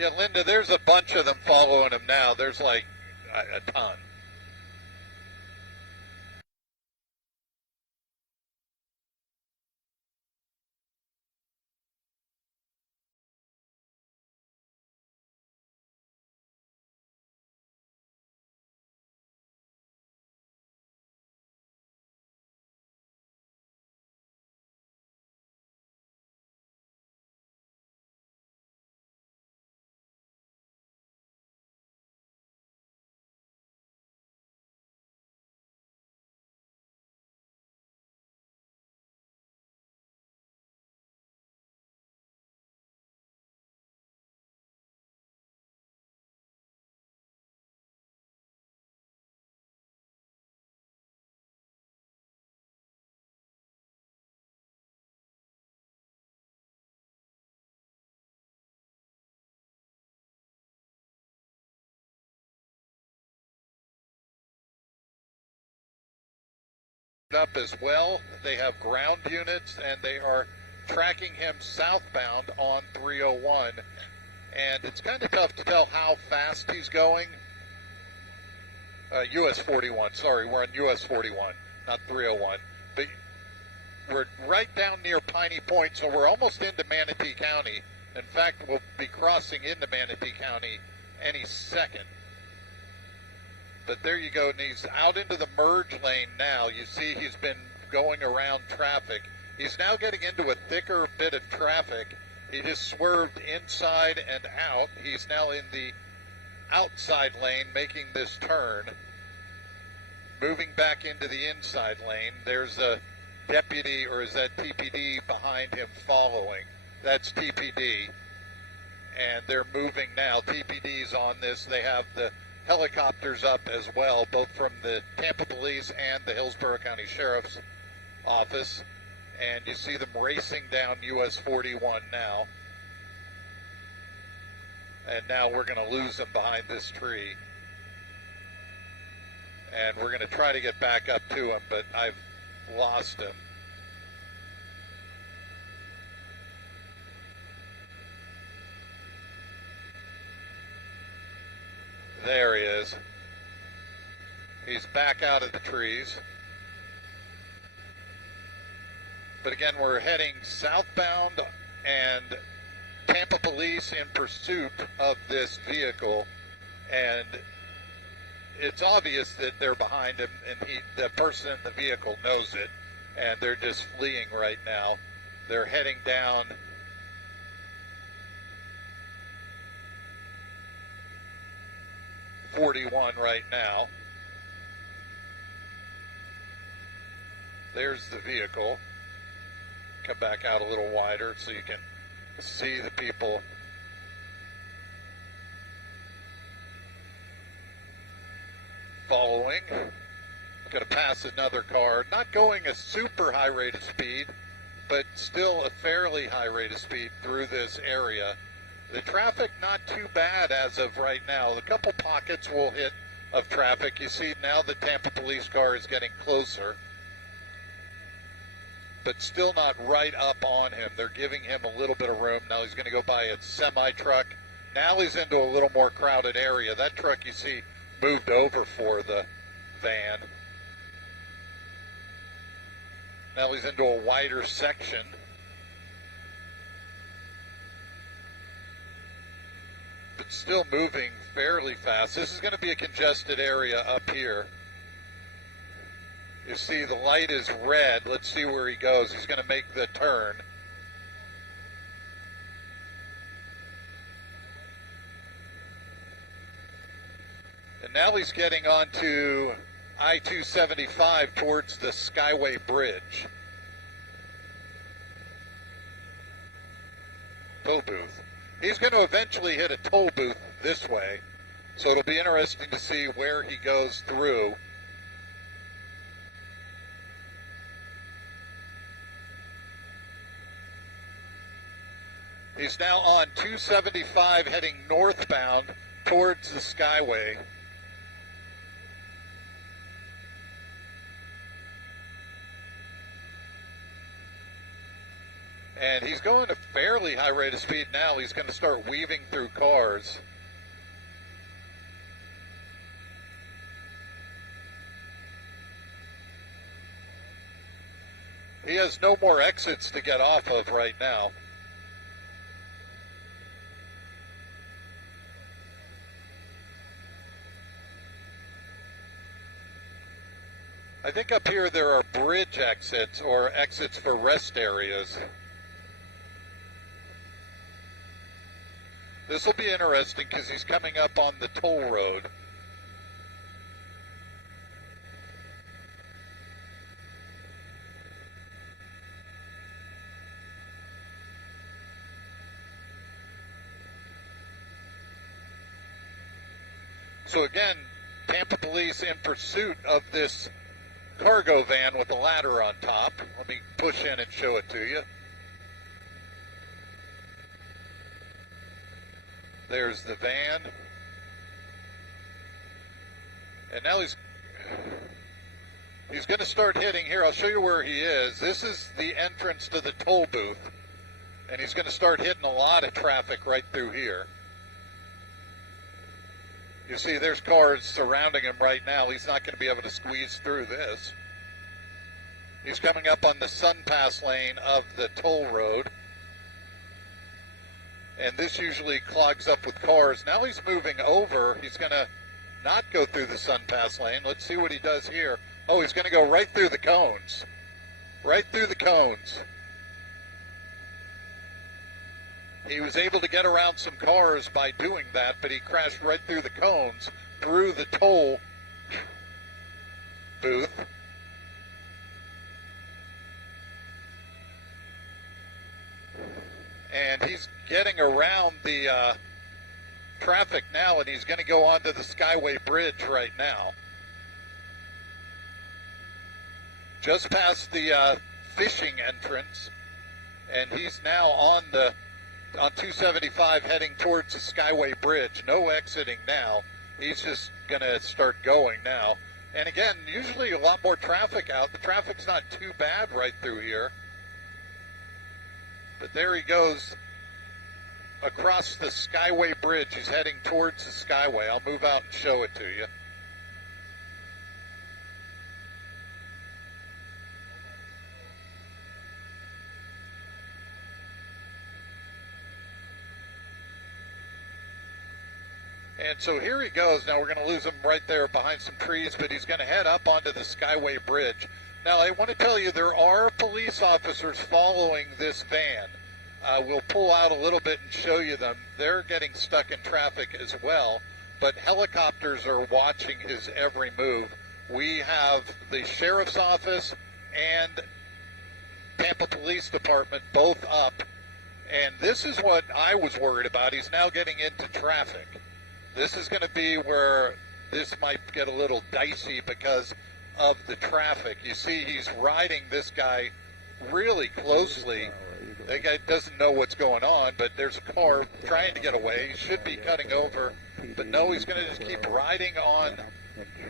Yeah, Linda, there's a bunch of them following him now. There's like a ton. Up as well. They have ground units and they are tracking him southbound on 301. And it's kind of tough to tell how fast he's going. US 41, sorry, we're on US 41, not 301. But we're right down near Piney Point, so we're almost into Manatee County. In fact, we'll be crossing into Manatee County any second. But there you go, and he's out into the merge lane now. You see he's been going around traffic. He's now getting into a thicker bit of traffic. He just swerved inside and out. He's now in the outside lane making this turn. Moving back into the inside lane. There's a deputy, or is that TPD, behind him following. That's TPD. And they're moving now. TPD's on this. They have the helicopters up as well, both from the Tampa Police and the Hillsborough County Sheriff's Office. And you see them racing down US 41 now. And now we're going to lose them behind this tree. And we're going to try to get back up to him, but I've lost him. There he is. He's back out of the trees. But again, we're heading southbound, and Tampa Police in pursuit of this vehicle. And it's obvious that they're behind him, and the person in the vehicle knows it. And they're just fleeing right now. They're heading down .41 right now. There's the vehicle. Come back out a little wider so you can see the people. Following. Going to pass another car. Not going a super high rate of speed, but still a fairly high rate of speed through this area. The traffic not too bad as of right now. A couple pockets will hit of traffic. You see now the Tampa Police car is getting closer, but still not right up on him. They're giving him a little bit of room. Now he's going to go by a semi-truck. Now he's into a little more crowded area. That truck you see moved over for the van. Now he's into a wider section. But still moving fairly fast. This is going to be a congested area up here. You see the light is red. Let's see where he goes. He's going to make the turn. And now he's getting onto I-275 towards the Skyway Bridge. Toll booth. He's going to eventually hit a toll booth this way, so it'll be interesting to see where he goes through. He's now on 275 heading northbound towards the Skyway. And he's going at a fairly high rate of speed now. He's going to start weaving through cars. He has no more exits to get off of right now. I think up here there are bridge exits or exits for rest areas. This will be interesting because he's coming up on the toll road. So again, Tampa Police in pursuit of this cargo van with a ladder on top. Let me push in and show it to you. There's the van. And now he's going to start hitting here. I'll show you where he is. This is the entrance to the toll booth. And he's going to start hitting a lot of traffic right through here. You see, there's cars surrounding him right now. He's not going to be able to squeeze through this. He's coming up on the Sun Pass lane of the toll road. And this usually clogs up with cars. Now he's moving over. He's going to not go through the Sun Pass lane. Let's see what he does here. Oh, he's going to go right through the cones. Right through the cones. He was able to get around some cars by doing that, but he crashed right through the cones, through the toll booth. And he's getting around the traffic now, and he's going to go onto the Skyway Bridge right now. Just past the fishing entrance, and he's now on 275 heading towards the Skyway Bridge. No exiting now. He's just going to start going now. And again, usually a lot more traffic out. The traffic's not too bad right through here. But there he goes across the Skyway Bridge. He's heading towards the Skyway. I'll move out and show it to you. And so here he goes. Now we're going to lose him right there behind some trees, but he's going to head up onto the Skyway Bridge. Now I want to tell you there are police officers following this van. We'll pull out a little bit and show you them. They're getting stuck in traffic as well, but helicopters are watching his every move. We have the sheriff's office and Tampa Police Department both up, and this is what I was worried about. He's now getting into traffic. This is going to be where this might get a little dicey because of the traffic. You see, he's riding this guy really closely. That guy doesn't know what's going on, but there's a car trying to get away. He should be cutting over, but no, he's going to just keep riding on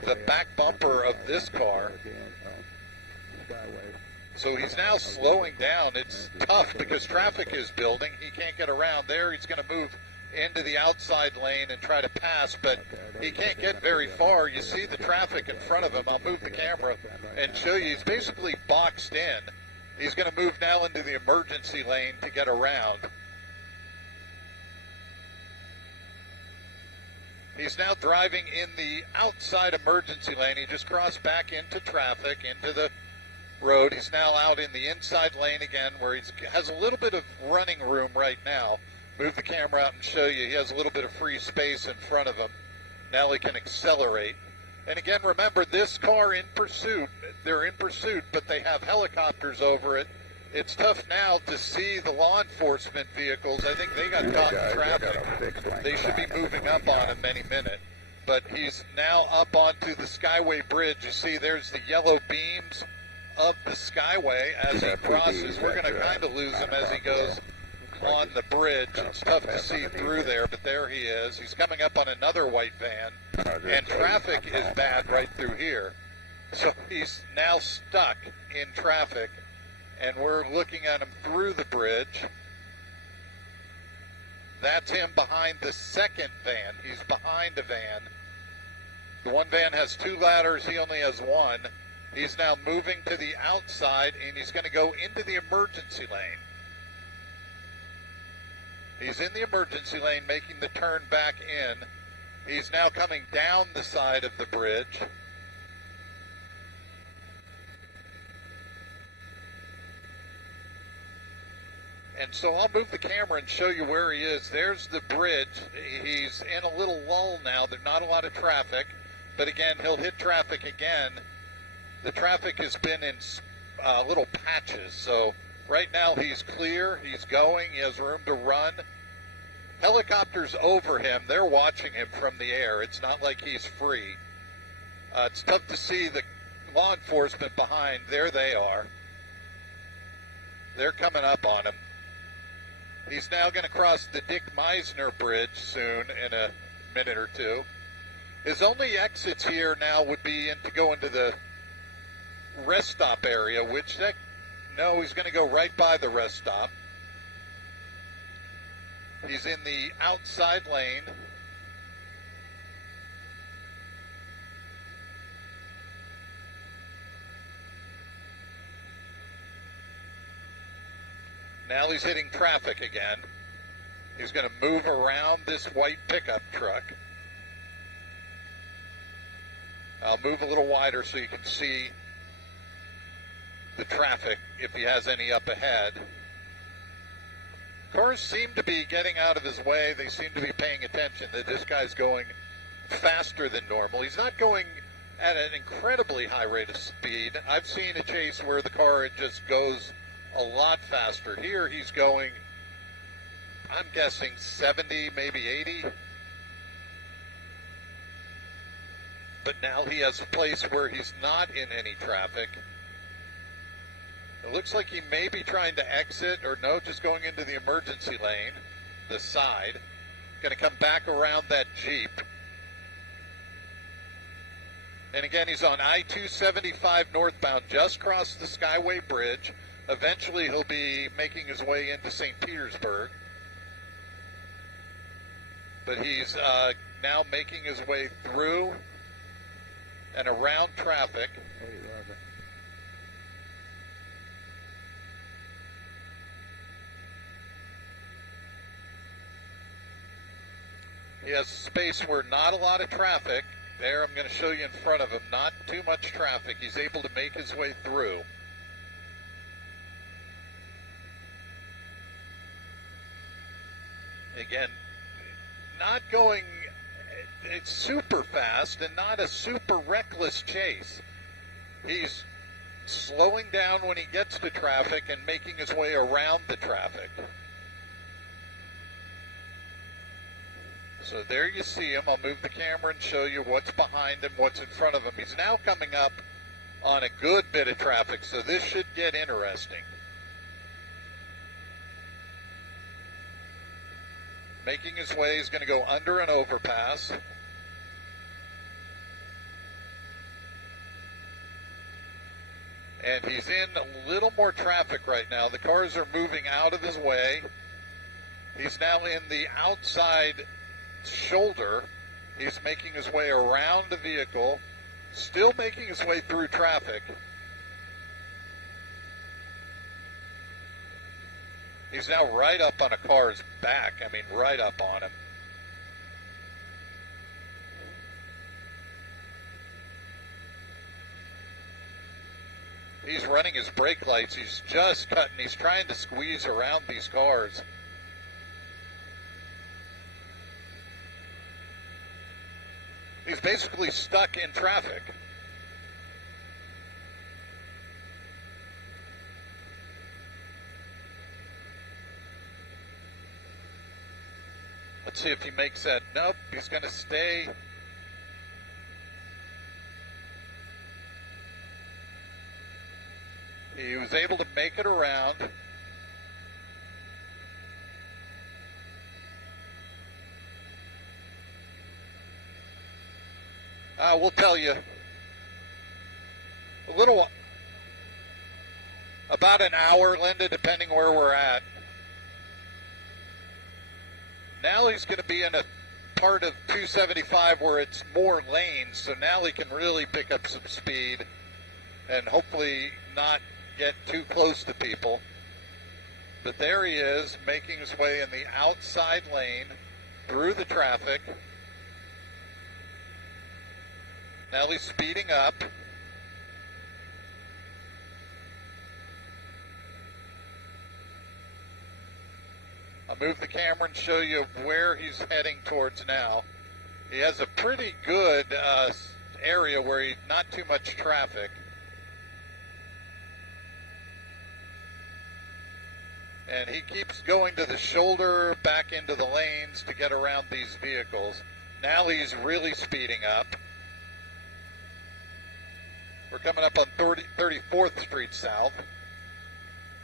the back bumper of this car. So he's now slowing down. It's tough because traffic is building. He can't get around there. He's going to move into the outside lane and try to pass, but he can't get very far. You see the traffic in front of him. I'll move the camera and show you. He's basically boxed in. He's going to move now into the emergency lane to get around. He's now driving in the outside emergency lane. He just crossed back into traffic, into the road. He's now out in the inside lane again where he has a little bit of running room right now. Move the camera out and show you. He has a little bit of free space in front of him. Now he can accelerate. And again, remember, this car in pursuit, they're in pursuit, but they have helicopters over it. It's tough now to see the law enforcement vehicles. I think they got caught in traffic. They should be moving up on him any minute. But he's now up onto the Skyway Bridge. You see there's the yellow beams of the Skyway as he crosses. We're going to kind of lose him as he goes on the bridge. It's tough to see through there, but there he is. He's coming up on another white van, and traffic is bad right through here. So he's now stuck in traffic, and we're looking at him through the bridge. That's him behind the second van. He's behind a van. The one van has two ladders. He only has one. He's now moving to the outside, and he's going to go into the emergency lane. He's in the emergency lane, making the turn back in. He's now coming down the side of the bridge. And so I'll move the camera and show you where he is. There's the bridge. He's in a little lull now. There's not a lot of traffic. But again, he'll hit traffic again. The traffic has been in little patches. So right now he's clear. He's going. He has room to run. Helicopters over him. They're watching him from the air. It's not like he's free. It's tough to see the law enforcement behind. There they are. They're coming up on him. He's now going to cross the Dick Meisner Bridge soon in a minute or two. His only exits here now would be to go into the rest stop area, which, no, he's going to go right by the rest stop. He's in the outside lane. Now he's hitting traffic again. He's going to move around this white pickup truck. I'll move a little wider so you can see the traffic if he has any up ahead. Cars seem to be getting out of his way. They seem to be paying attention that this guy's going faster than normal. He's not going at an incredibly high rate of speed. I've seen a chase where the car just goes a lot faster. Here he's going, I'm guessing 70, maybe 80. But now he has a place where he's not in any traffic. It looks like he may be trying to exit, or no, just going into the emergency lane, the side. Going to come back around that Jeep. And again, he's on I-275 northbound, just crossed the Skyway Bridge. Eventually, he'll be making his way into St. Petersburg. But he's now making his way through and around traffic. He has a space where not a lot of traffic. There, I'm going to show you in front of him, not too much traffic. He's able to make his way through. Again, not going it's super fast and not a super reckless chase. He's slowing down when he gets to traffic and making his way around the traffic. So there you see him. I'll move the camera and show you what's behind him, what's in front of him. He's now coming up on a good bit of traffic, so this should get interesting. Making his way, he's going to go under an overpass. And he's in a little more traffic right now. The cars are moving out of his way. He's now in the outside shoulder. He's making his way around the vehicle, still making his way through traffic. He's now right up on a car's back. I mean, right up on him. He's running his brake lights. He's just cutting. He's trying to squeeze around these cars. He's basically stuck in traffic. Let's see if he makes that. Nope, he's going to stay. He was able to make it around. We'll tell you. About an hour, Linda, depending where we're at. Now he's going to be in a part of 275 where it's more lanes, so now he can really pick up some speed and hopefully not get too close to people. But there he is, making his way in the outside lane through the traffic. Now he's speeding up. I'll move the camera and show you where he's heading towards now. He has a pretty good area where he's not too much traffic. And he keeps going to the shoulder, back into the lanes to get around these vehicles. Now he's really speeding up. We're coming up on 34th Street South.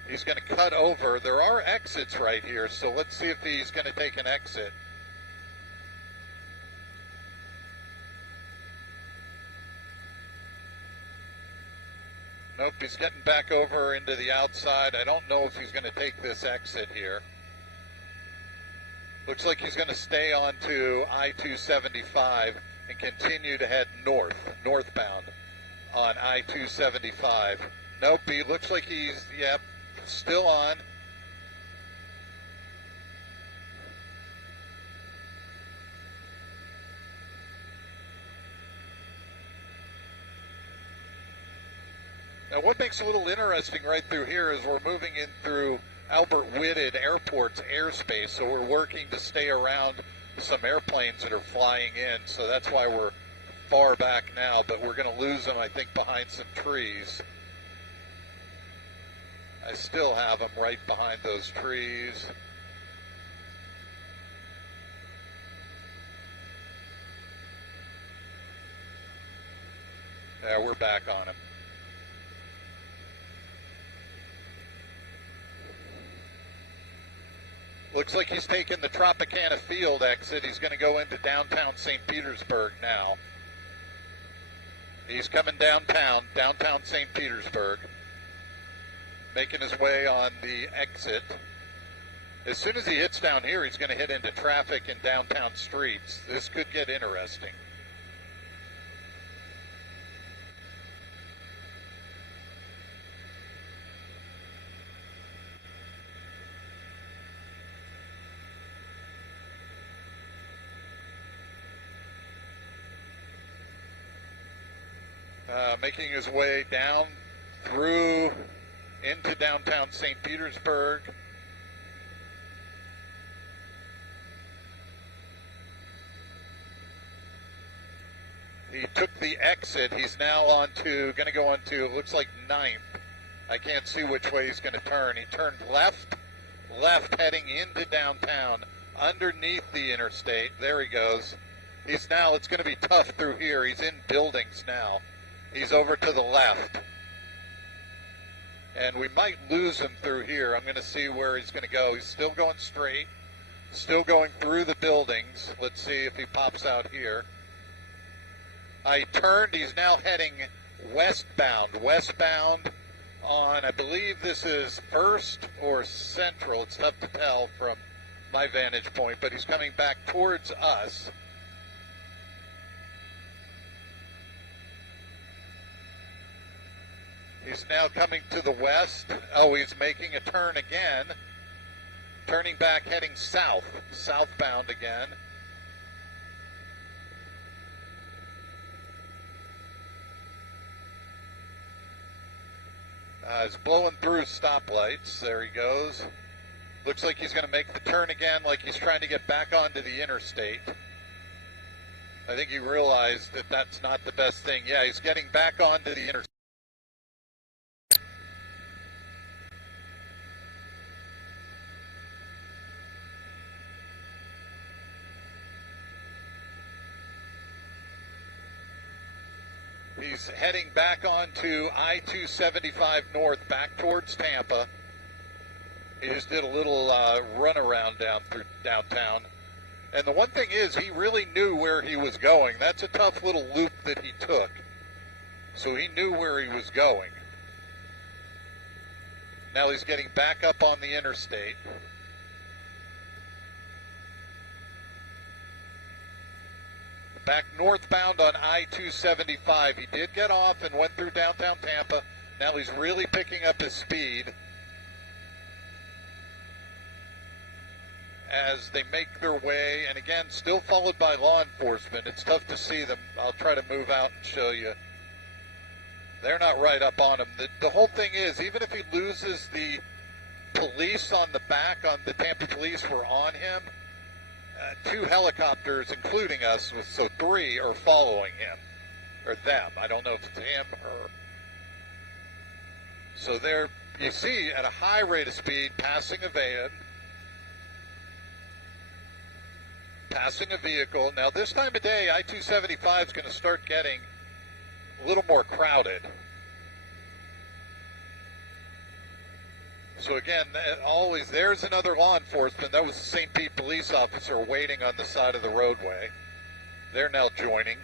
He's going to cut over. There are exits right here, so let's see if he's going to take an exit. Nope, he's getting back over into the outside. I don't know if he's going to take this exit here. Looks like he's going to stay on to I-275 and continue to head northbound on I-275. Nope, he looks like he's, yep, still on. Now, what makes it a little interesting right through here is we're moving in through Albert Whitted Airport's airspace, so we're working to stay around some airplanes that are flying in, so that's why we're far back now, but we're going to lose them, I think, behind some trees. I still have them right behind those trees. Yeah, we're back on him. Looks like he's taking the Tropicana Field exit. He's going to go into downtown St. Petersburg now. He's coming downtown St. Petersburg, making his way on the exit. As soon as he hits down here, he's going to hit into traffic in downtown streets. This could get interesting. Making his way down through into downtown St. Petersburg. He took the exit. He's now going to go on to, looks like 9th. I can't see which way he's going to turn. He turned left, heading into downtown, underneath the interstate. There he goes. It's going to be tough through here. He's in buildings now. He's over to the left. And we might lose him through here. I'm going to see where he's going to go. He's still going straight, still going through the buildings. Let's see if he pops out here. He turned. He's now heading westbound on, I believe this is First or Central. It's tough to tell from my vantage point, but he's coming back towards us. He's now coming to the west. Oh, he's making a turn again. Turning back, heading southbound again. He's blowing through stoplights. There he goes. Looks like he's going to make the turn again, like he's trying to get back onto the interstate. I think he realized that that's not the best thing. Yeah, he's getting back onto the interstate. He's heading back onto I-275 north, back towards Tampa. He just did a little runaround down through downtown. And the one thing is, he really knew where he was going. That's a tough little loop that he took. So he knew where he was going. Now he's getting back up on the interstate. Back northbound on I-275. He did get off and went through downtown Tampa. Now he's really picking up his speed as they make their way, and again, still followed by law enforcement. It's tough to see them. I'll try to move out and show you. They're not right up on him. The whole thing is, even if he loses the police on the back, on the Tampa police were on him, 2 helicopters, including us, so 3 are following him, or them. I don't know if it's him or... So there, you see, at a high rate of speed, passing a van, passing a vehicle. Now, this time of day, I-275 is going to start getting a little more crowded. So again, always, there's another law enforcement. That was a St. Pete police officer waiting on the side of the roadway. They're now joining.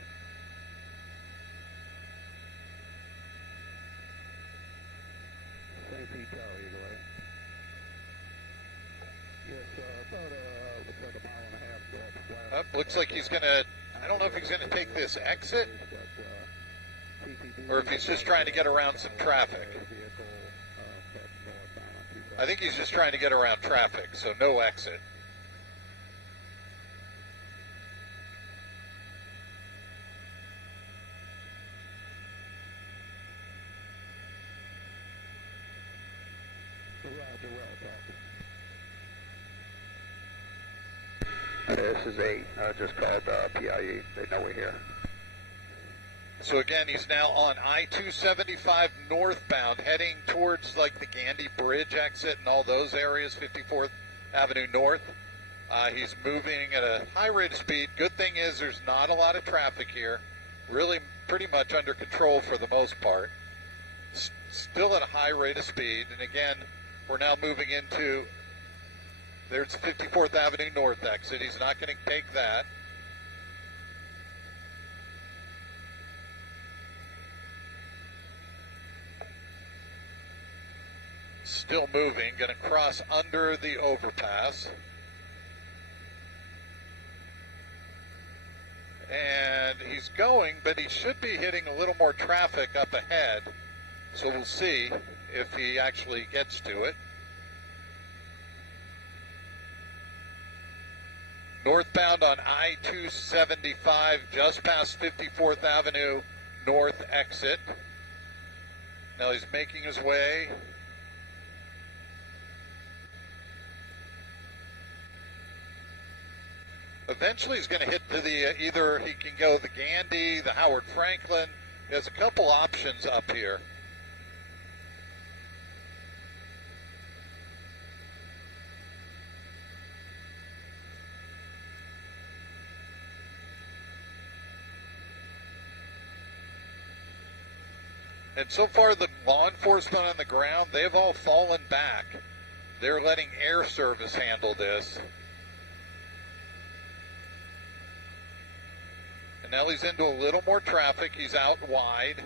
St. Pete Tower, either way. Yes, about a mile and a half north. Looks like he's going to, I don't know if he's going to take this exit or if he's just trying to get around some traffic. I think he's just trying to get around traffic, so no exit. This is 8. Just called PIE. They know we're here. So again, he's now on I-275 northbound, heading towards like the Gandy Bridge exit and all those areas, 54th Avenue North. He's moving at a high rate of speed. Good thing is there's not a lot of traffic here. Really pretty much under control for the most part. Still at a high rate of speed. And again, we're now moving into, there's 54th Avenue North exit. He's not going to take that. Still moving, going to cross under the overpass. And he's going, but he should be hitting a little more traffic up ahead. So we'll see if he actually gets to it. Northbound on I-275, just past 54th Avenue North exit. Now he's making his way. Eventually he's going to hit to the, either he can go the Gandy, the Howard Franklin. There's a couple options up here. And so far the law enforcement on the ground, they've all fallen back. They're letting air service handle this. Now he's into a little more traffic. He's out wide,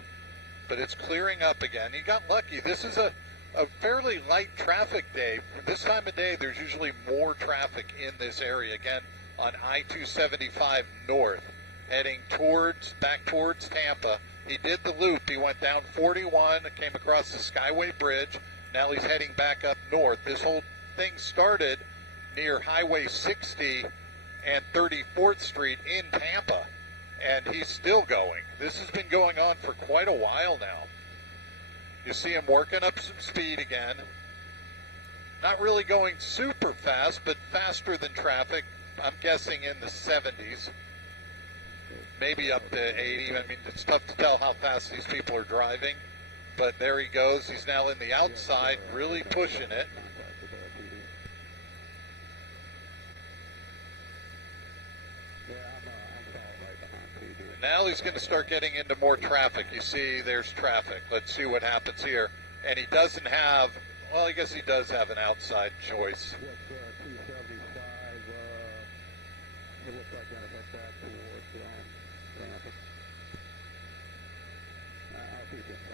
but it's clearing up again. He got lucky. This is a fairly light traffic day. This time of day, there's usually more traffic in this area. Again, on I-275 north, heading back towards Tampa. He did the loop. He went down 41, came across the Skyway Bridge. Now he's heading back up north. This whole thing started near Highway 60 and 34th Street in Tampa. And he's still going. This has been going on for quite a while now. You see him working up some speed again. Not really going super fast, but faster than traffic. I'm guessing in the 70s. Maybe up to 80. I mean, it's tough to tell how fast these people are driving. But there he goes. He's now in the outside, really pushing it. Now he's going to start getting into more traffic. You see there's traffic. Let's see what happens here. And he doesn't have, well, I guess he does have an outside choice. Yes, 275, it looks like going to head back towards Tampa. I think it's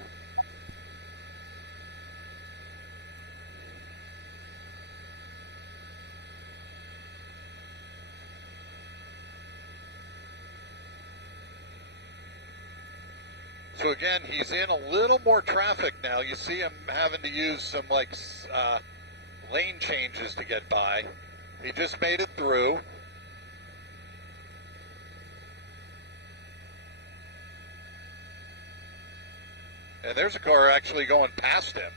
So again, he's in a little more traffic now. You see him having to use some lane changes to get by. He just made it through. And there's a car actually going past him.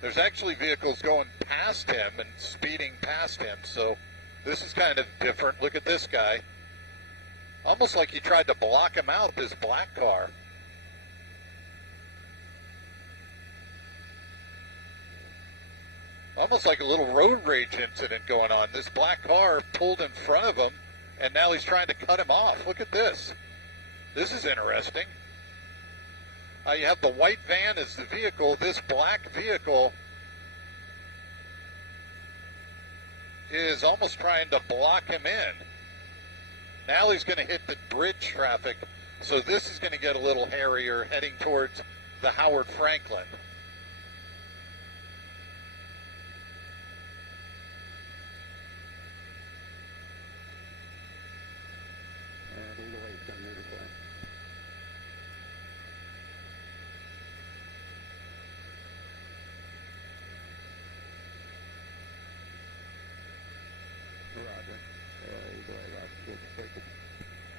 There's actually vehicles going past him and speeding past him, so this is kind of different. Look at this guy. Almost like he tried to block him out, this black car. Almost like a little road rage incident going on. This black car pulled in front of him, and now he's trying to cut him off. Look at this. This is interesting. You have the white van as the vehicle. This black vehicle is almost trying to block him in. Now he's going to hit the bridge traffic, so this is going to get a little hairier heading towards the Howard Franklin.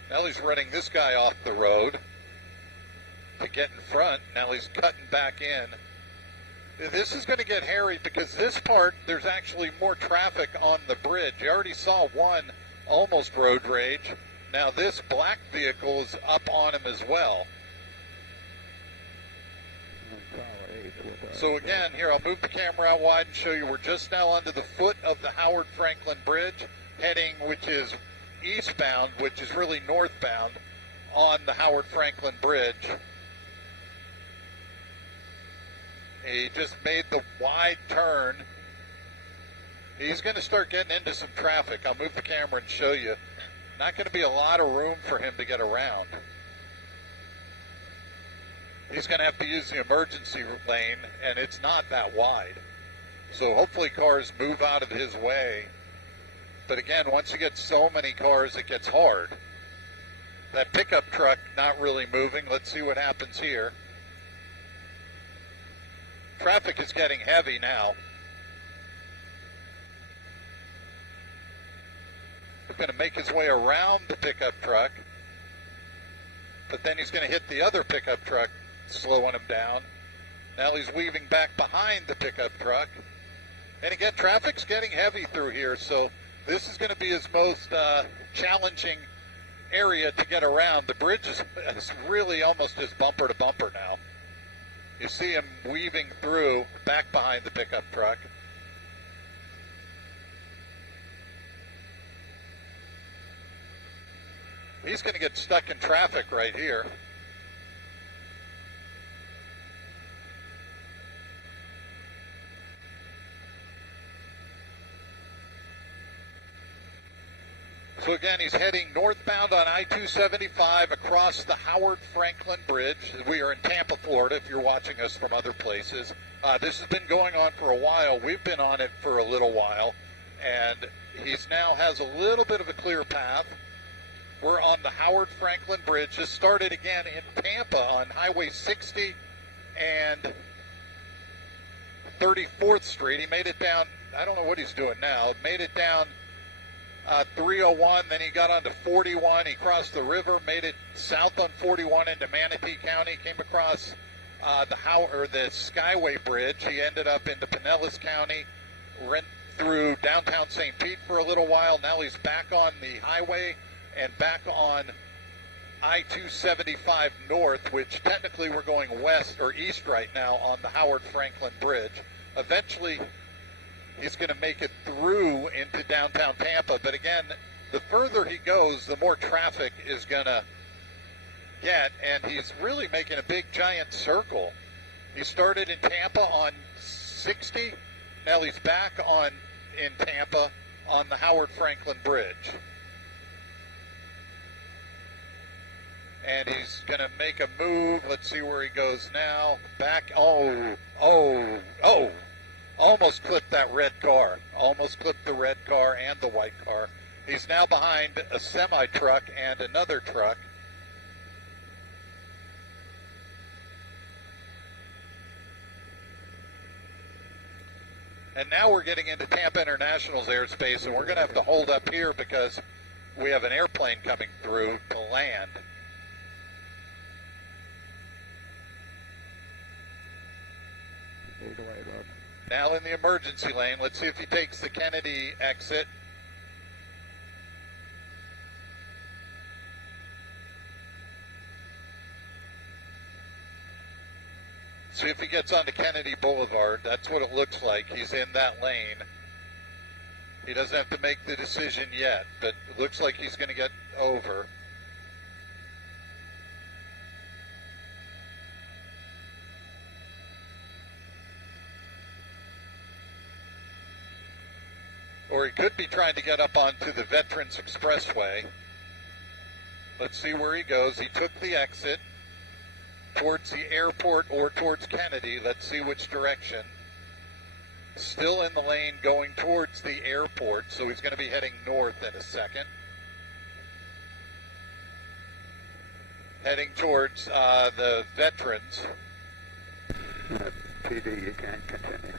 Now he's running this guy off the road to get in front. Now he's cutting back in. This is going to get hairy because this part, there's actually more traffic on the bridge. You already saw one almost road rage. Now this black vehicle is up on him as well. So again, here, I'll move the camera out wide and show you we're just now under the foot of the Howard Franklin Bridge, heading, which is eastbound, which is really northbound, on the Howard Franklin Bridge. He just made the wide turn. He's going to start getting into some traffic. I'll move the camera and show you. Not going to be a lot of room for him to get around. He's going to have to use the emergency lane, and it's not that wide. So hopefully cars move out of his way. But again, once you get so many cars, it gets hard. That pickup truck not really moving. Let's see what happens here. Traffic is getting heavy now. He's going to make his way around the pickup truck, but then he's going to hit the other pickup truck, slowing him down. Now he's weaving back behind the pickup truck. And again, traffic's getting heavy through here, so this is going to be his most challenging area to get around. The bridge is really almost just bumper to bumper now. You see him weaving through back behind the pickup truck. He's going to get stuck in traffic right here. So again, he's heading northbound on I-275 across the Howard Franklin Bridge. We are in Tampa, Florida, if you're watching us from other places. This has been going on for a while. We've been on it for a little while, and he's now has a little bit of a clear path. We're on the Howard Franklin Bridge. This started again in Tampa on Highway 60 and 34th Street. He made it down, I don't know what he's doing now, made it down 301, then he got onto 41, he crossed the river, made it south on 41 into Manatee County, came across the Skyway Bridge. He ended up into Pinellas County, went through downtown St. Pete for a little while. Now he's back on the highway and back on I-275 North, which technically we're going west or east right now on the Howard Franklin Bridge. Eventually, he's going to make it through into downtown Tampa. But again, the further he goes, the more traffic is going to get. And he's really making a big, giant circle. He started in Tampa on 60. Now he's back in Tampa on the Howard Franklin Bridge. And he's going to make a move. Let's see where he goes now. Back. Almost clipped that red car. Almost clipped the red car and the white car. He's now behind a semi-truck and another truck. And now we're getting into Tampa International's airspace, and we're going to have to hold up here because we have an airplane coming through to land. Either way, Rod. Now in the emergency lane. Let's see if he takes the Kennedy exit. See if he gets onto Kennedy Boulevard. That's what it looks like. He's in that lane. He doesn't have to make the decision yet, but it looks like he's going to get over. Or he could be trying to get up onto the Veterans Expressway. Let's see where he goes. He took the exit towards the airport or towards Kennedy. Let's see which direction. Still in the lane going towards the airport, so he's going to be heading north in a second. Heading towards the Veterans. PD, you can't continue.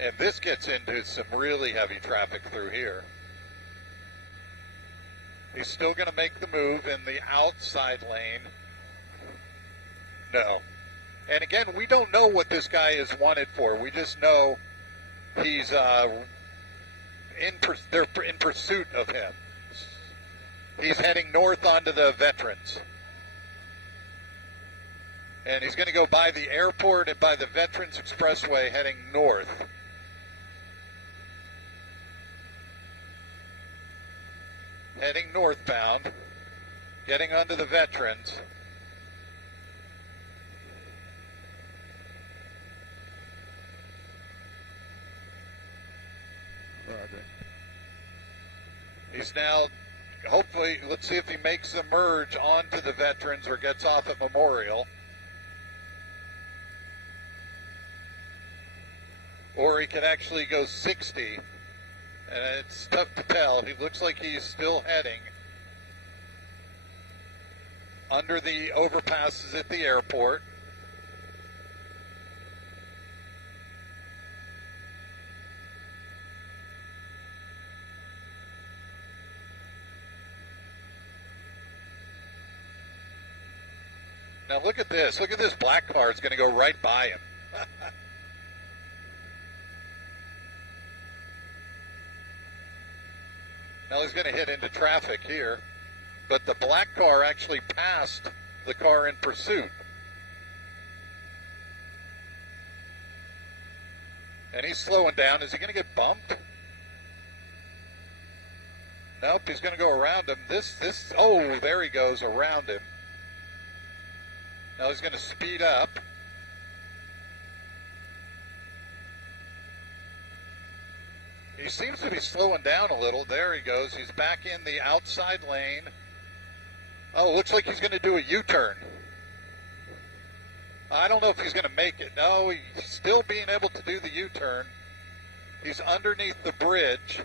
And this gets into some really heavy traffic through here. He's still going to make the move in the outside lane. No. And again, we don't know what this guy is wanted for. We just know he's they're in pursuit of him. He's heading north onto the Veterans. And he's going to go by the airport and by the Veterans Expressway heading north. Heading northbound, getting onto the Veterans. Roger. He's now, hopefully, let's see if he makes the merge onto the Veterans or gets off at Memorial. Or he could actually go 60. And it's tough to tell. He looks like he's still heading under the overpasses at the airport. Now look at this. Look at this black car. It's going to go right by him. Now he's going to hit into traffic here, but the black car actually passed the car in pursuit. And he's slowing down. Is he going to get bumped? Nope, he's going to go around him. Oh, there he goes around him. Now he's going to speed up. He seems to be slowing down a little. There he goes. He's back in the outside lane. Oh, looks like he's going to do a U-turn. I don't know if he's going to make it. No, he's still being able to do the U-turn. He's underneath the bridge.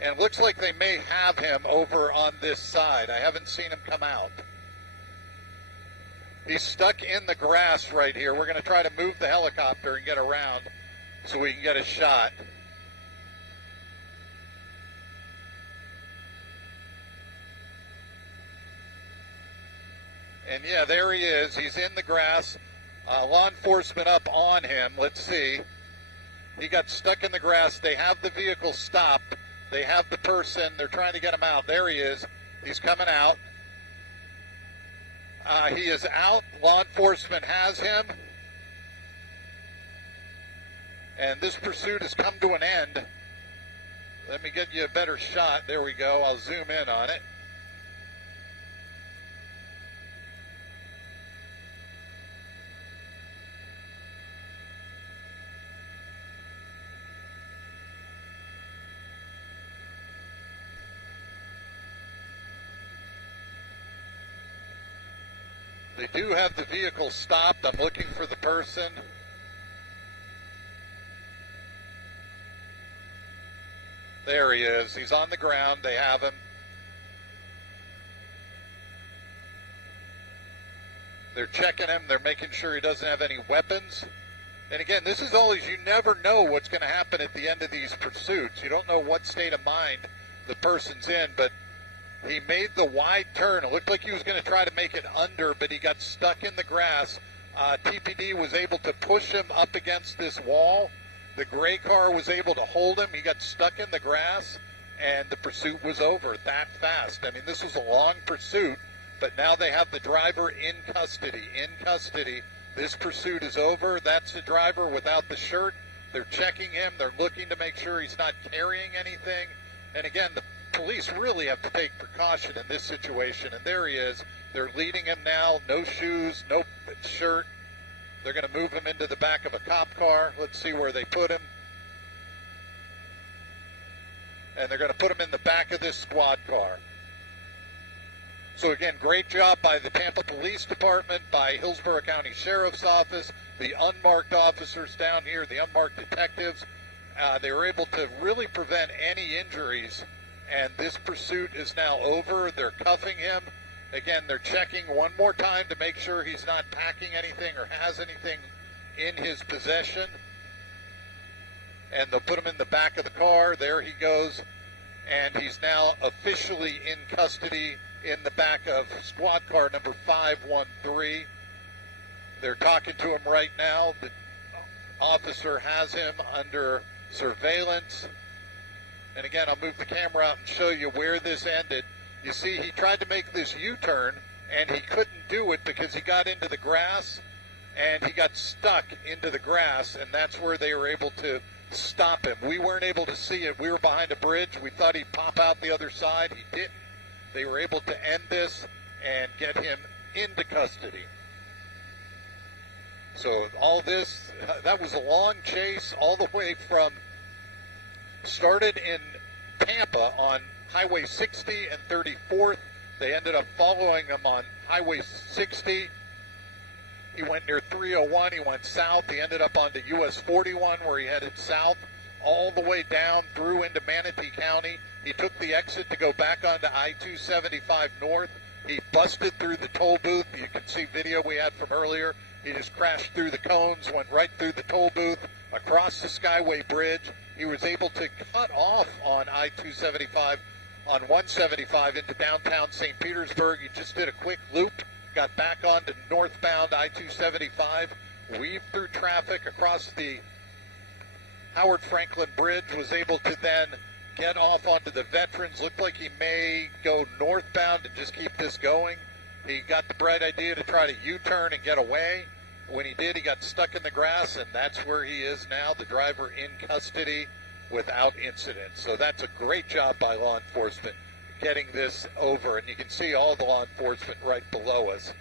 And it looks like they may have him over on this side. I haven't seen him come out. He's stuck in the grass right here. We're going to try to move the helicopter and get around so we can get a shot. And yeah, there he is. He's in the grass. Law enforcement up on him. Let's see. He got stuck in the grass. They have the vehicle stopped. They have the person. They're trying to get him out. There he is. He's coming out. He is out. Law enforcement has him. And this pursuit has come to an end. Let me get you a better shot. There we go. I'll zoom in on it. They do have the vehicle stopped. I'm looking for the person. There he is. He's on the ground. They have him. They're checking him. They're making sure he doesn't have any weapons. And again, this is always, you never know what's going to happen at the end of these pursuits. You don't know what state of mind the person's in, but he made the wide turn. It looked like he was going to try to make it under, but he got stuck in the grass. TPD was able to push him up against this wall. The gray car was able to hold him. He got stuck in the grass, and the pursuit was over that fast. I mean, this was a long pursuit, but now they have the driver in custody. In custody. This pursuit is over. That's the driver without the shirt. They're checking him. They're looking to make sure he's not carrying anything. And again, the police really have to take precaution in this situation. And there he is. They're leading him now. No shoes, no shirt. They're going to move him into the back of a cop car. Let's see where they put him. And they're going to put him in the back of this squad car. So again, great job by the Tampa Police Department, by Hillsborough County Sheriff's Office, the unmarked officers down here, the unmarked detectives. They were able to really prevent any injuries, and this pursuit is now over. They're cuffing him. Again, they're checking one more time to make sure he's not packing anything or has anything in his possession. And they'll put him in the back of the car. There he goes. And he's now officially in custody in the back of squad car number 513. They're talking to him right now. The officer has him under surveillance. And again, I'll move the camera out and show you where this ended. You see, he tried to make this U-turn, and he couldn't do it because he got into the grass, and he got stuck into the grass, and that's where they were able to stop him. We weren't able to see it. We were behind a bridge. We thought he'd pop out the other side. He didn't. They were able to end this and get him into custody. So all this, that was a long chase all the way from, started in Tampa on Highway 60 and 34th. They ended up following him on Highway 60. He went near 301. He went south. He ended up onto US 41 where he headed south all the way down through into Manatee County. He took the exit to go back onto I-275 north. He busted through the toll booth. You can see video we had from earlier. He just crashed through the cones, went right through the toll booth, across the Skyway Bridge. He was able to cut off on I-275, on 175 into downtown St. Petersburg. He just did a quick loop, got back onto northbound I-275, weaved through traffic across the Howard Franklin Bridge, was able to then get off onto the Veterans. Looked like he may go northbound and just keep this going. He got the bright idea to try to U-turn and get away. When he did, he got stuck in the grass, and that's where he is now, the driver in custody without incident. So that's a great job by law enforcement getting this over. And you can see all the law enforcement right below us.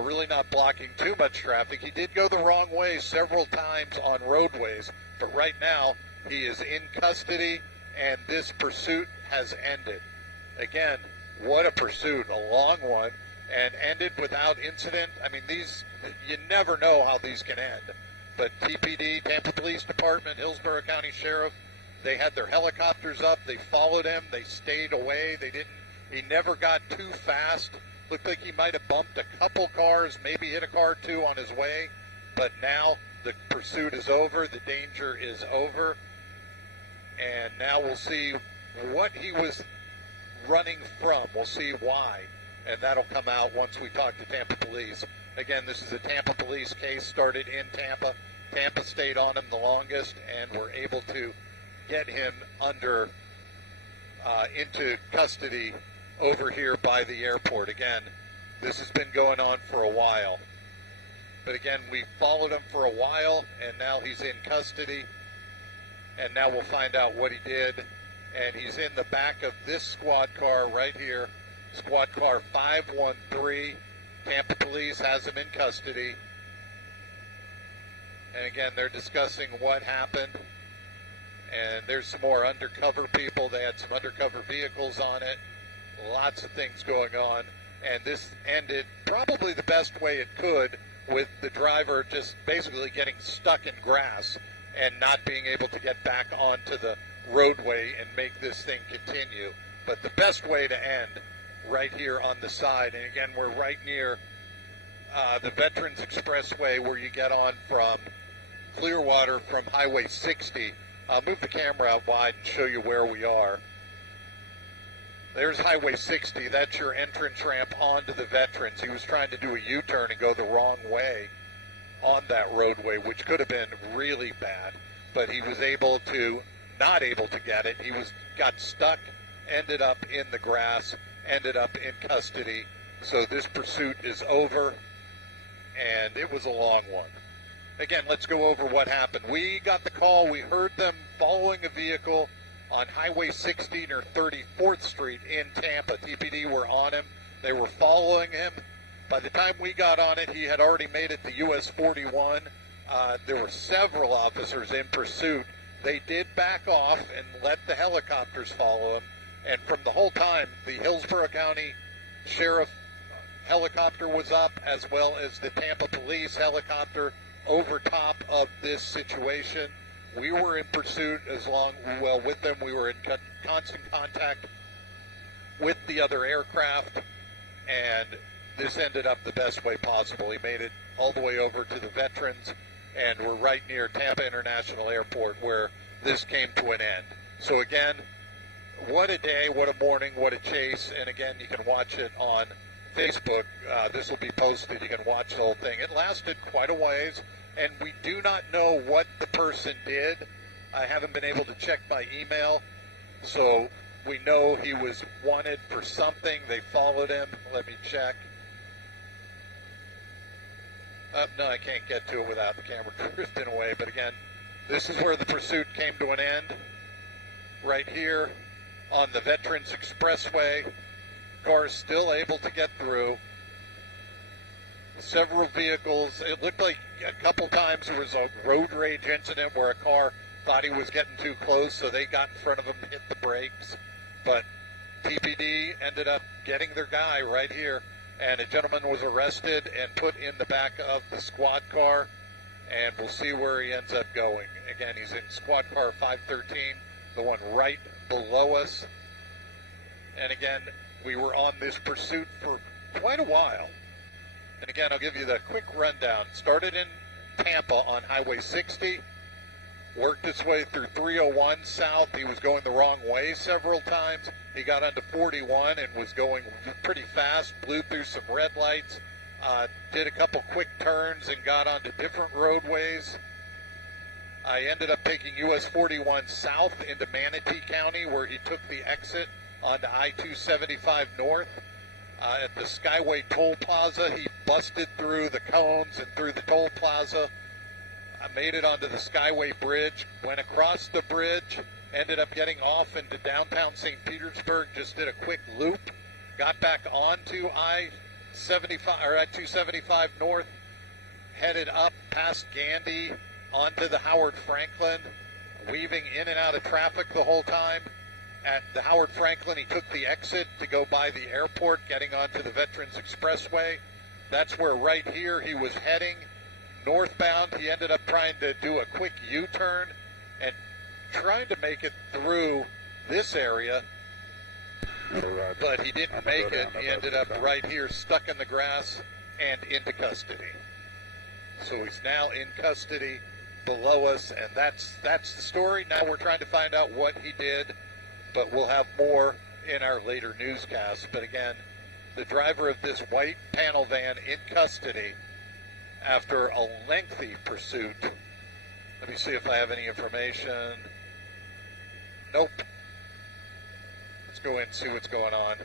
Really not blocking too much traffic. He did go the wrong way several times on roadways, but right now he is in custody, and this pursuit has ended. Again, what a pursuit, a long one, and ended without incident. I mean, these, you never know how these can end. But TPD, Tampa Police Department, Hillsborough County Sheriff, they had their helicopters up. They followed him. They stayed away. He never got too fast. Looked like he might have bumped a couple cars, maybe hit a car or two on his way. But now the pursuit is over. The danger is over. And now we'll see what he was running from. We'll see why. And that'll come out once we talk to Tampa Police. Again, this is a Tampa Police case, started in Tampa. Tampa stayed on him the longest and were able to get him into custody over here by the airport. Again, this has been going on for a while. But again, we followed him for a while, and now he's in custody. And now we'll find out what he did. And he's in the back of this squad car right here, squad car 513. Tampa Police has him in custody. And again, they're discussing what happened. And there's some more undercover people. They had some undercover vehicles on it. Lots of things going on. and this ended probably the best way it could, with the driver just basically getting stuck in grass and not being able to get back onto the roadway and make this thing continue. But the best way to end, right here on the side, and again, we're right near the Veterans Expressway, where you get on from Clearwater from Highway 60. I'll move the camera out wide and show you where we are. There's Highway 60. That's your entrance ramp onto the Veterans. He was trying to do a U-turn and go the wrong way on that roadway, which could have been really bad, but he was not able to get it. He got stuck, ended up in the grass, ended up in custody. So this pursuit is over, and it was a long one. Again, let's go over what happened. We got the call. We heard them following a vehicle on Highway 16 or 34th Street in Tampa. TPD were on him. They were following him. By the time we got on it, he had already made it to US 41. There were several officers in pursuit. They did back off and let the helicopters follow him. And from the whole time, the Hillsborough County Sheriff helicopter was up, as well as the Tampa Police helicopter over top of this situation. We were in pursuit with them. We were in constant contact with the other aircraft, and this ended up the best way possible. He made it all the way over to the Veterans, and we're right near Tampa International Airport where this came to an end. So again, what a day, what a morning, what a chase. And again, you can watch it on Facebook. This will be posted. You can watch the whole thing. It lasted quite a ways, and we do not know what the person did. I haven't been able to check my email, so we know he was wanted for something. They followed him. Let me check. No, I can't get to it without the camera drifting away. But again, this is where the pursuit came to an end. Right here on the Veterans Expressway. Cars still able to get through. Several vehicles. It looked like a couple times there was a road rage incident where a car thought he was getting too close, so they got in front of him and hit the brakes. But TPD ended up getting their guy right here, and a gentleman was arrested and put in the back of the squad car, and we'll see where he ends up going. Again, he's in squad car 513, the one right below us. And again, we were on this pursuit for quite a while. And again, I'll give you the quick rundown. Started in Tampa on Highway 60, worked its way through 301 south. He was going the wrong way several times. He got onto 41 and was going pretty fast, blew through some red lights, did a couple quick turns and got onto different roadways. I ended up taking US 41 south into Manatee County, where he took the exit onto I-275 north. At the Skyway Toll Plaza, he busted through the cones and through the toll plaza. I made it onto the Skyway Bridge, went across the bridge, ended up getting off into downtown St. Petersburg, just did a quick loop, got back onto I-275 north, headed up past Gandy onto the Howard Franklin, weaving in and out of traffic the whole time. At the Howard Franklin, he took the exit to go by the airport, getting onto the Veterans Expressway. That's where right here he was heading northbound. He ended up trying to do a quick U-turn and trying to make it through this area, but he didn't make it. He ended up right here, stuck in the grass and into custody. So he's now in custody below us, and that's the story. Now we're trying to find out what he did, but we'll have more in our later newscast. But again, the driver of this white panel van in custody after a lengthy pursuit. Let me see if I have any information. Nope. Let's go in and see what's going on.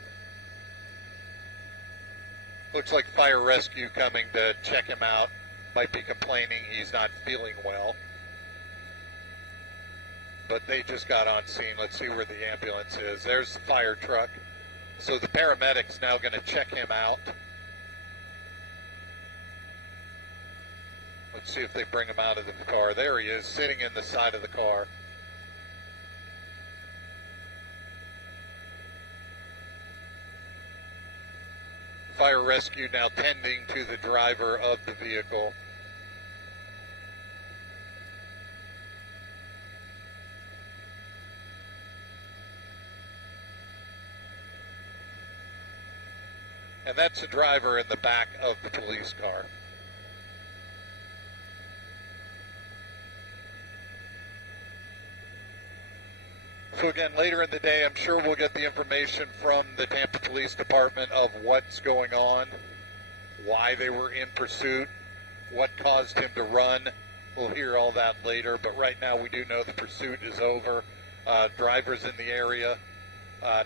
Looks like fire rescue coming to check him out. Might be complaining he's not feeling well. But they just got on scene. Let's see where the ambulance is. There's the fire truck. So the paramedics now going to check him out. Let's see if they bring him out of the car. There he is, sitting in the side of the car. Fire rescue now tending to the driver of the vehicle. And that's the driver in the back of the police car. So again, later in the day, I'm sure we'll get the information from the Tampa Police Department of what's going on, why they were in pursuit, what caused him to run. We'll hear all that later, but right now we do know the pursuit is over. Drivers in the area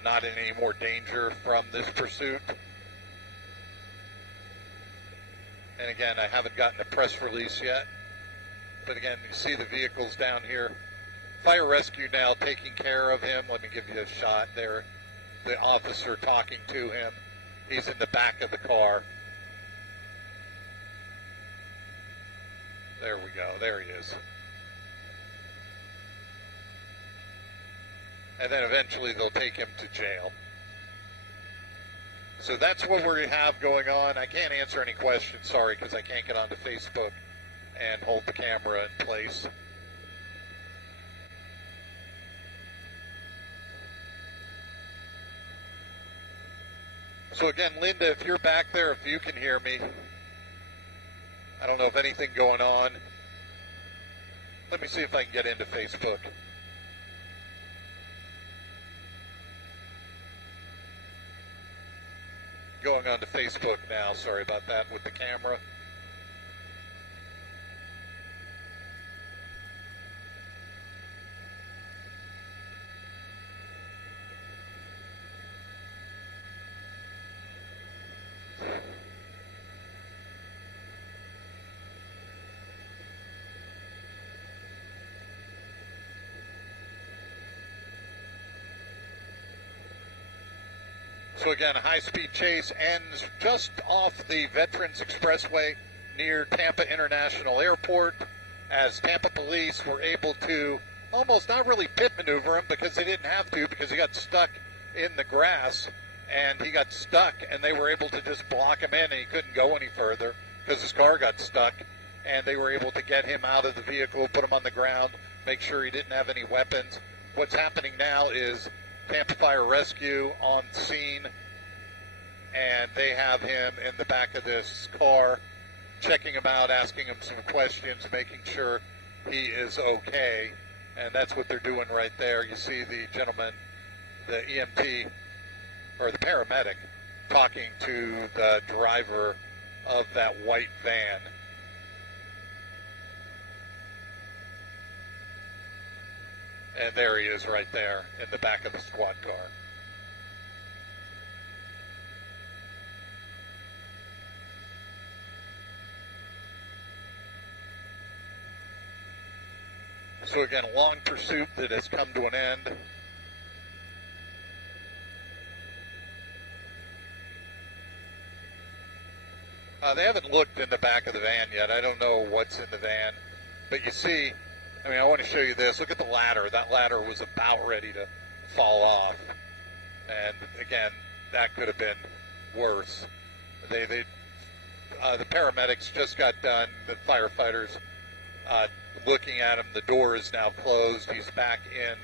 not in any more danger from this pursuit. And again, I haven't gotten a press release yet, but again, you see the vehicles down here. Fire rescue now taking care of him. Let me give you a shot there. The officer talking to him. He's in the back of the car. There we go. There he is. And then eventually they'll take him to jail. So that's what we have going on. I can't answer any questions, sorry, because I can't get onto Facebook and hold the camera in place. So again, Linda, if you're back there, if you can hear me, I don't know if anything going on. Let me see if I can get into Facebook. Going on to Facebook now, sorry about that with the camera. So again, a high-speed chase ends just off the Veterans Expressway near Tampa International Airport, as Tampa police were able to almost not really pit maneuver him because they didn't have to, because he got stuck in the grass, and he got stuck, and they were able to just block him in, and he couldn't go any further because his car got stuck, and they were able to get him out of the vehicle, put him on the ground, make sure he didn't have any weapons. What's happening now is Tampa Fire Rescue on scene, and they have him in the back of this car, checking him out, asking him some questions, making sure he is okay, and that's what they're doing right there. You see the gentleman, the EMT, or the paramedic, talking to the driver of that white van. And there he is right there in the back of the squad car. So again, a long pursuit that has come to an end. They haven't looked in the back of the van yet. I don't know what's in the van. But you see, I mean, I want to show you this. Look at the ladder. That ladder was about ready to fall off. And again, that could have been worse. The paramedics just got done. The firefighters looking at him. The door is now closed. He's back in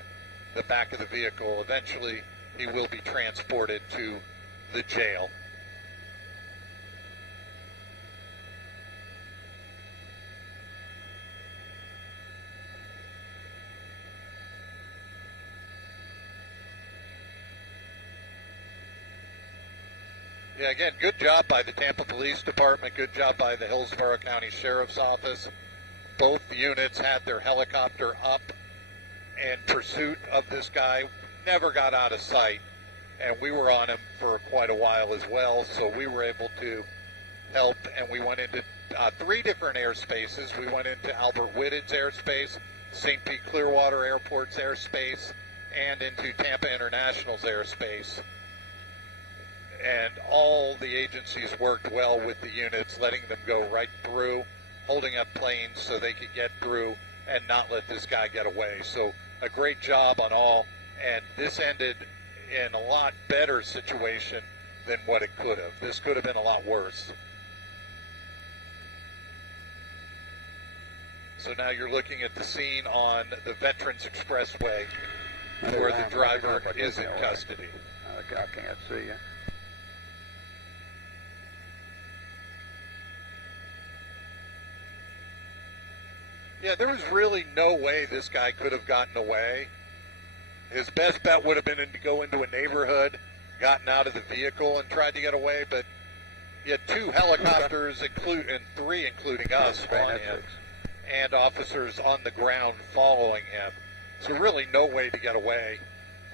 the back of the vehicle. Eventually, he will be transported to the jail. Yeah, again, good job by the Tampa Police Department, good job by the Hillsborough County Sheriff's Office. Both units had their helicopter up in pursuit of this guy, never got out of sight, and we were on him for quite a while as well, so we were able to help, and we went into 3 different airspaces. We went into Albert Whitted's airspace, St. Pete Clearwater Airport's airspace, and into Tampa International's airspace. And all the agencies worked well with the units, letting them go right through, holding up planes so they could get through and not let this guy get away. So a great job on all, and this ended in a lot better situation than what it could have. This could have been a lot worse. So now you're looking at the scene on the Veterans Expressway where the driver is in custody. I can't see you. Yeah, there was really no way this guy could have gotten away. His best bet would have been to go into a neighborhood, gotten out of the vehicle, and tried to get away, but he had 2 helicopters, and 3 including us, on him, and officers on the ground following him. So really no way to get away,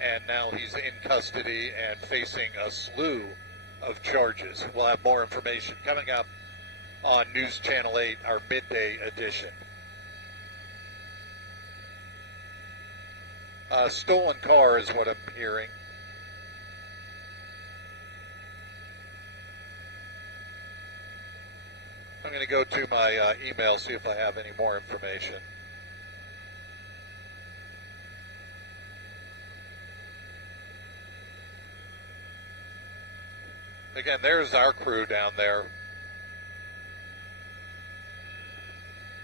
and now he's in custody and facing a slew of charges. We'll have more information coming up on News Channel 8, our midday edition. Stolen car is what I'm hearing. I'm going to go to my email, see if I have any more information. Again, there's our crew down there.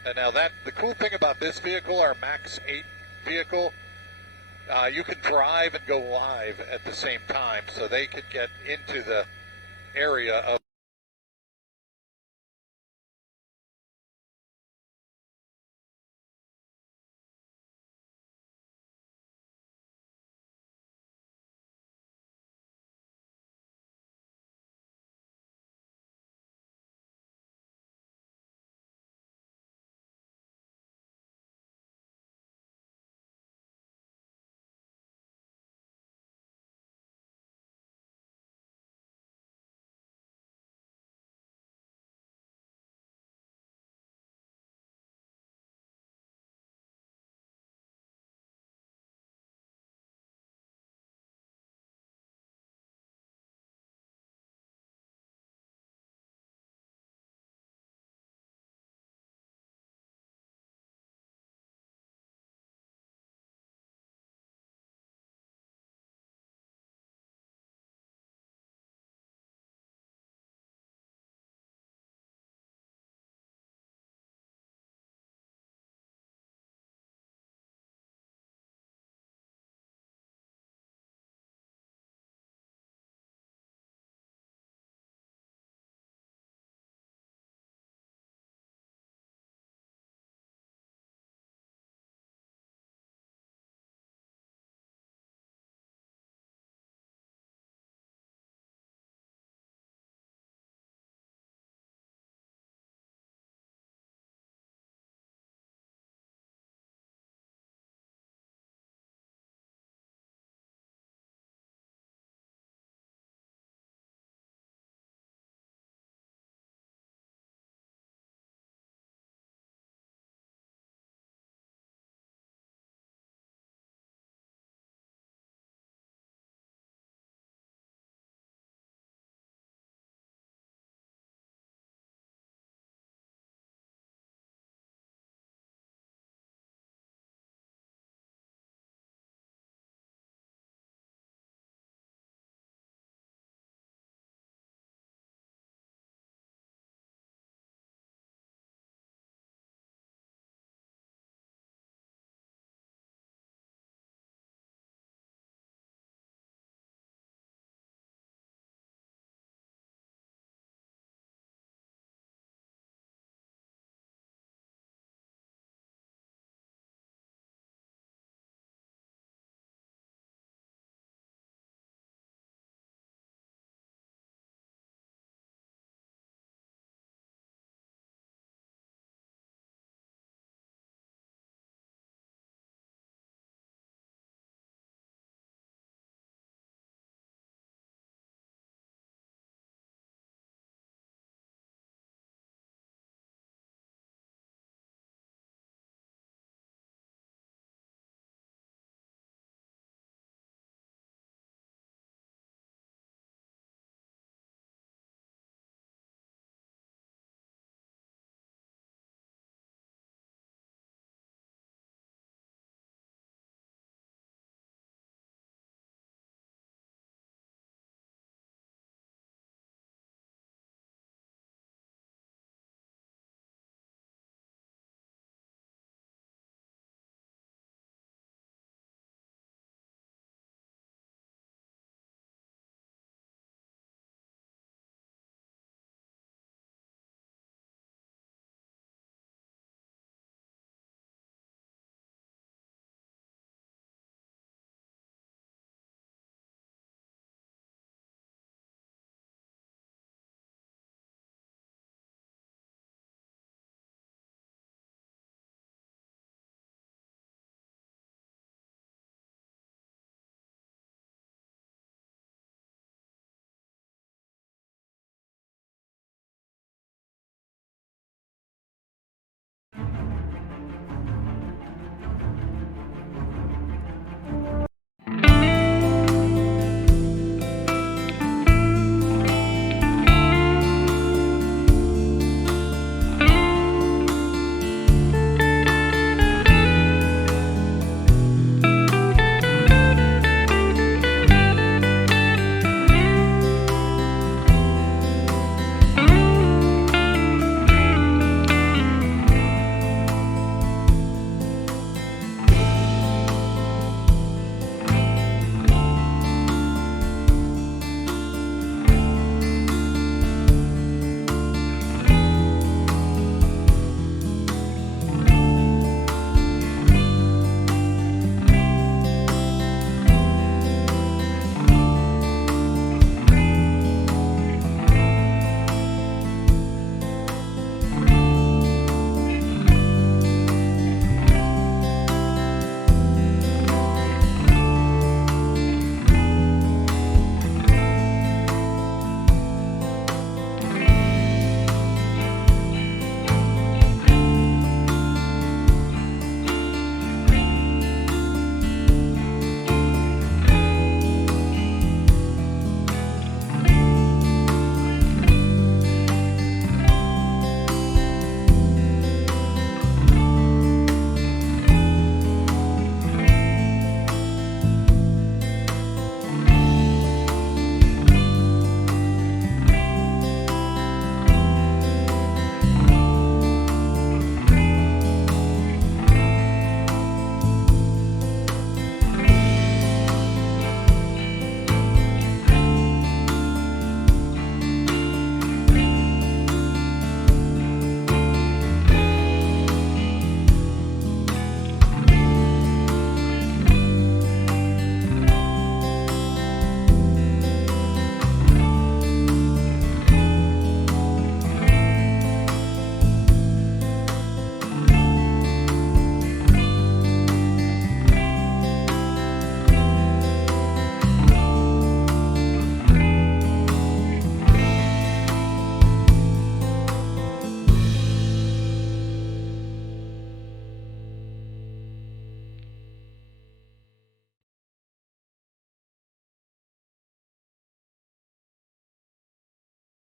And now the cool thing about this vehicle, our Max 8 vehicle, you can drive and go live at the same time, so they could get into the area of